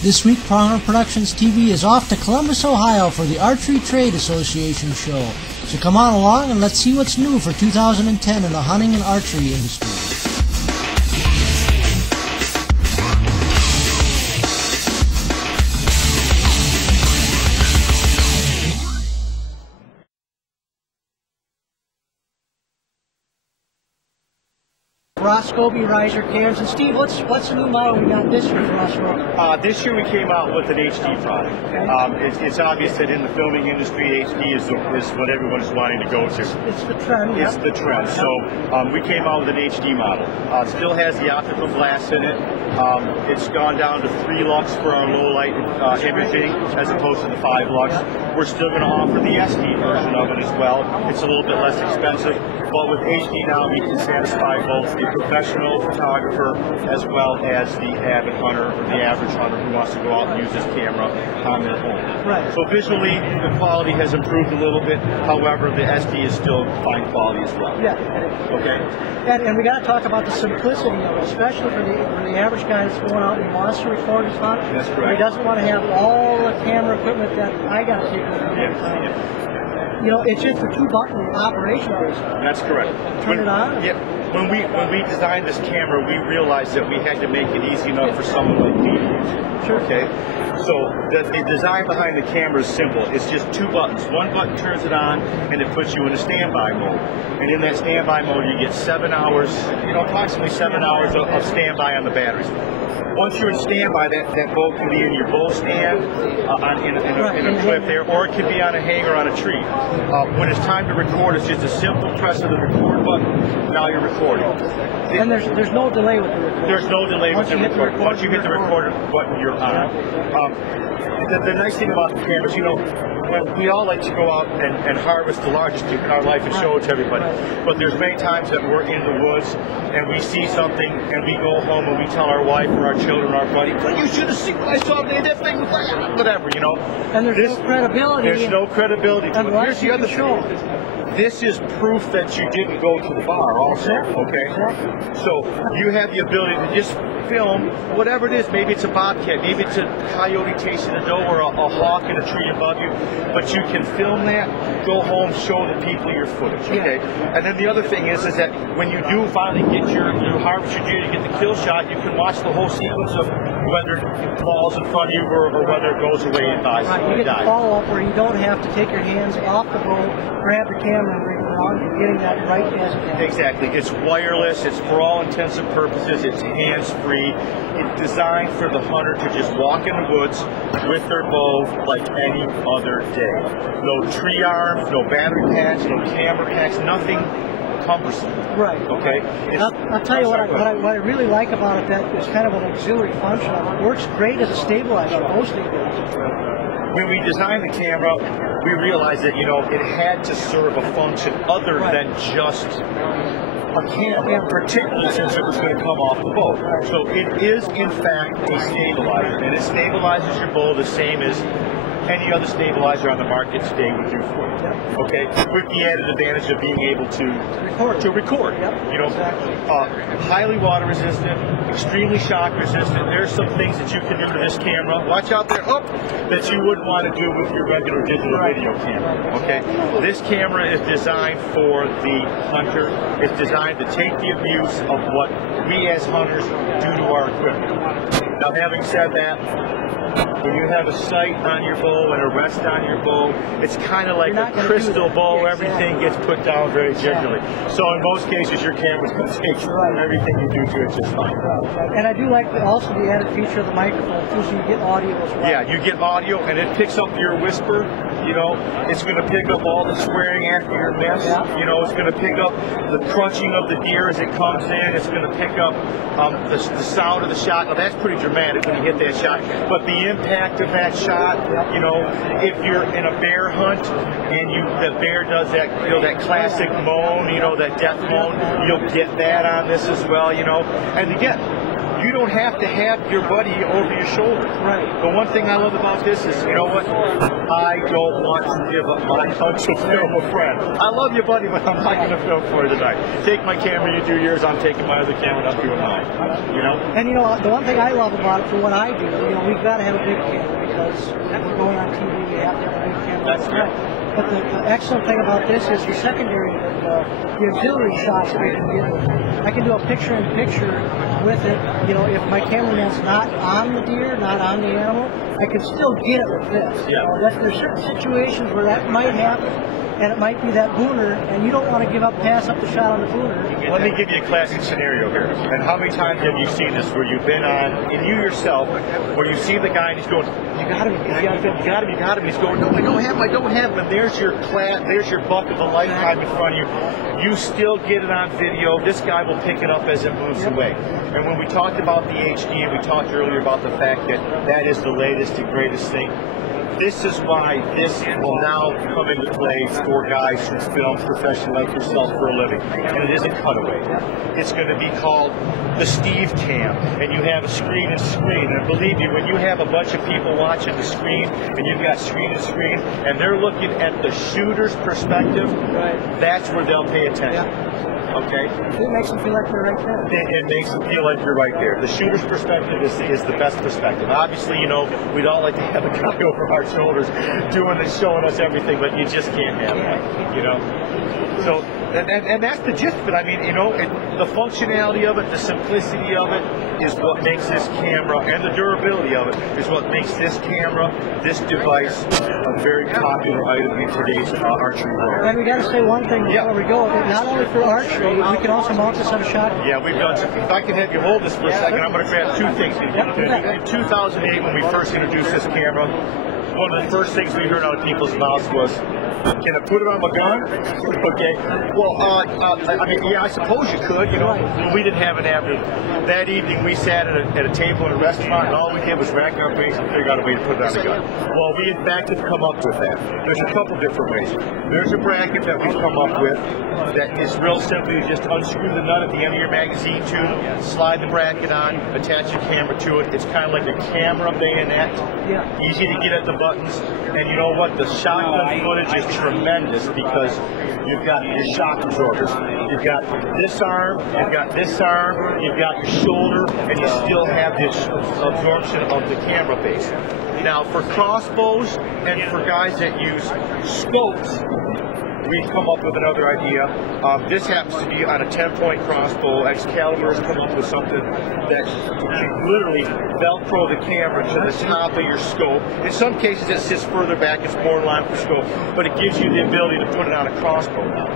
This week, Pronghour Productions TV is off to Columbus, Ohio for the Archery Trade Association show. So come on along and let's see what's new for 2010 in the hunting and archery industry. Ross Scobie riser cams. And Steve, what's the new model we got this year for Ross Scobie? This year we came out with an HD product. Okay. It's obvious that in the filming industry, HD is what everyone's wanting to go to. It's the trend. It's the trend. So we came out with an HD model. Still has the optical glass in it. It's gone down to 3 lux for our low light imaging as opposed to the 5 lux. We're still going to offer the SD version of it as well. It's a little bit less expensive, but with HD now we can satisfy both the professional photographer as well as the avid hunter or the average hunter who wants to go out and use this camera on their own. Right. So visually the quality has improved a little bit. However, the SD is still fine quality as well. Yeah. Okay. And we got to talk about the simplicity of it, especially for the average guy that's going out and wants to record his hunt. That's correct. He doesn't want to have all the camera equipment that I got to take with me. You know, it's just a 2-button operation. That's correct. Turn it on? Yeah. When we designed this camera, we realized that we had to make it easy enough for someone like me to use. Sure. Okay. So the design behind the camera is simple. It's just 2 buttons. One button turns it on, and it puts you in a standby mode. And in that standby mode, you get 7 hours, approximately 7 hours of standby on the batteries. Once you're in standby, that bow can be in your bow stand, in a clip there, or it can be on a hanger on a tree. When it's time to record, it's just a simple press of the record button. Now you're recording. And there's no delay with the recorder. There's no delay with the recorder. Once you hit the recorder button, you're on. The nice thing about the cameras, we all like to go out and harvest the largest deer in our life and show it to everybody. But there's many times that we're in the woods and we see something and we go home and we tell our wife or our children or our buddy, "Well, you should have seen what I saw today. That thing was like whatever, And there's no credibility. There's no credibility to it. Here's the other show. This is proof that you didn't go to the bar also, okay? So you have the ability to just film whatever it is. Maybe it's a bobcat, maybe it's a coyote chasing a doe or a hawk in a tree above you, but you can film that, go home, show the people your footage, okay? And then the other thing is that when you do finally get you harvest your deer, you get the kill shot, you can watch the whole sequence of whether it falls in front of you or whether it goes away and dies. Right, you get the follow-up where you don't have to take your hands off the bow, grab the camera and bring it around. You're getting that right as it happens. Exactly. It's wireless. It's for all intents and purposes. It's hands-free. It's designed for the hunter to just walk in the woods with their bow like any other day. No tree arms, no battery packs, no camera packs, nothing cumbersome. Right. Okay. I'll tell you what I really like about it. That it's kind of an auxiliary function. It works great as a stabilizer, bow stabilizer. When we designed the camera, we realized that it had to serve a function other than just a camera, particularly since it was going to come off the bow. So it is in fact a stabilizer, and it stabilizes your bow the same as any other stabilizer on the market today would do for you. Okay, with the added advantage of being able to record. Highly water resistant, extremely shock resistant. There's some things that you can do with this camera. Watch out there, that you wouldn't want to do with your regular digital video camera. Okay, this camera is designed for the hunter. It's designed to take the abuse of what we as hunters do to our equipment. Now, having said that, when you have a sight on your bow and a rest on your bow, it's kind of like a crystal bow. Everything gets put down very gingerly. So in most cases, your camera's going to take everything you do to it just fine. And I do like also the added feature of the microphone too, so you get audio as well. Yeah, you get audio, and it picks up your whisper. It's going to pick up all the swearing after your miss. It's going to pick up the crunching of the deer as it comes in. It's going to pick up the sound of the shot. Now that's pretty dramatic when you hit that shot, but the impact of that shot, if you're in a bear hunt and the bear does that, that classic moan, that death moan, you'll get that on this as well, and again, You don't have to have your buddy over your shoulder. Right. The one thing I love about this is, you know what? I don't want to give up my touch to film a friend. I love you, buddy, but I'm not going to film for you tonight. Take my camera, you do yours. I'm taking my other camera, I'm doing mine. You know? And you know, the one thing I love about it for what I do, you know, we've got to have a big camera because we're going on TV, we have to have a big camera. That's right. But the excellent thing about this is the secondary, the auxiliary shots that I can get with it. I can do a picture-in-picture with it. You know, if my cameraman's not on the deer, not on the animal, I can still get it with this. Yeah. There's certain situations where that might happen, and it might be that booner, and you don't want to pass up the shot on the booner. Let me give you a classic scenario here. And how many times have you seen this where you've been on, and you yourself, where you see the guy and he's going, you got him, you got him. He's going, no, I don't have him. And there's your buck of a lifetime in front of you. You still get it on video. This guy will pick it up as it moves away. And when we talked about the HD, and we talked earlier about the fact that that is the latest and greatest thing, this is why this will now come into play for guys who film professionally like yourself for a living. And it is a cutaway. It's going to be called the Steve Cam. And you have a screen and screen. And believe me, when you have a bunch of people watching the screen, and you've got screen and screen, and they're looking at the shooter's perspective, that's where they'll pay attention. Okay? It makes them feel like they're right there. It makes them feel like you're right there. The shooter's perspective is the best perspective. Obviously, you know, we'd all like to have a guy over our shoulders doing and showing us everything, but you just can't have that, you know? So, and that's the gist of it. I mean, you know, the functionality of it, the simplicity of it is what makes this camera, and the durability of it is what makes this camera, this device, a very popular item in today's archery world. And we got to say one thing before we go. Not only for archery, we can also mount this on a shotgun. Yeah, we've done some. If I can have you hold this for a second, I'm going to grab two things. In 2008, when we first introduced this camera, one of the first things we heard out of people's mouths was, can I put it on my gun? Okay. Well, I mean, yeah, I suppose you could. You know, we didn't have an avenue. That evening, we sat at a table in a restaurant, and all we did was rack our brains and figure out a way to put it on the gun. Well, we in fact have come up with that. There's a couple different ways. There's a bracket that we've come up with that is real simple. You just unscrew the nut at the end of your magazine tube, slide the bracket on, attach your camera to it. It's kind of like a camera bayonet. Easy to get at the buttons. And you know what? The shotgun footage is tremendous because you've got your shock absorbers. You've got this arm, you've got this arm, you've got your shoulder, and you still have this absorption of the camera base. Now, for crossbows and for guys that use scopes, we've come up with another idea. This happens to be on a 10-point crossbow. Excalibur has come up with something that you literally Velcro the camera to the top of your scope. In some cases, it sits further back. It's more in line with the scope, but it gives you the ability to put it on a crossbow now.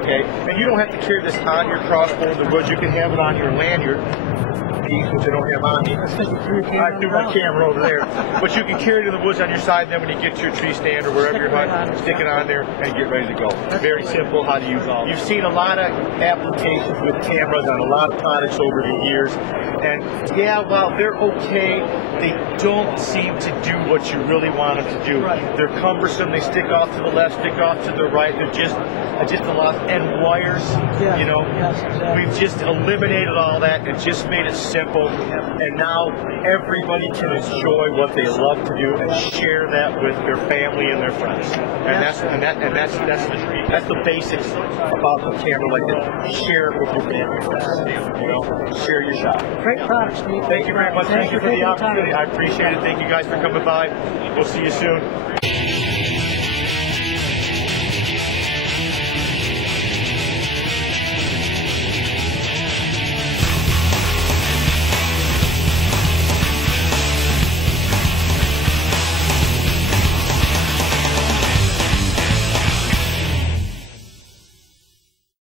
Okay, and you don't have to carry this on your crossbow in the woods. You can have it on your lanyard, which I don't have on me. I threw my camera over there. But you can carry it in the woods on your side, and then when you get to your tree stand or wherever you're hunting, stick it on there and get ready to go. Very simple how to use all. You've seen a lot of applications with cameras on a lot of products over the years. And yeah, while they're okay, they don't seem to do what you really want them to do. They're cumbersome. They stick off to the left, stick off to the right. They're just a lot. And wires, you know, we've just eliminated all that and just made it simple. And now everybody can enjoy what they love to do and share that with their family and their friends. And that's the basics about the camera like this. Share it with your family and friends. You know, share your shot. Great product, Steve. Thank you very much. Thank you for the opportunity. I appreciate it. Thank you guys for coming by. We'll see you soon.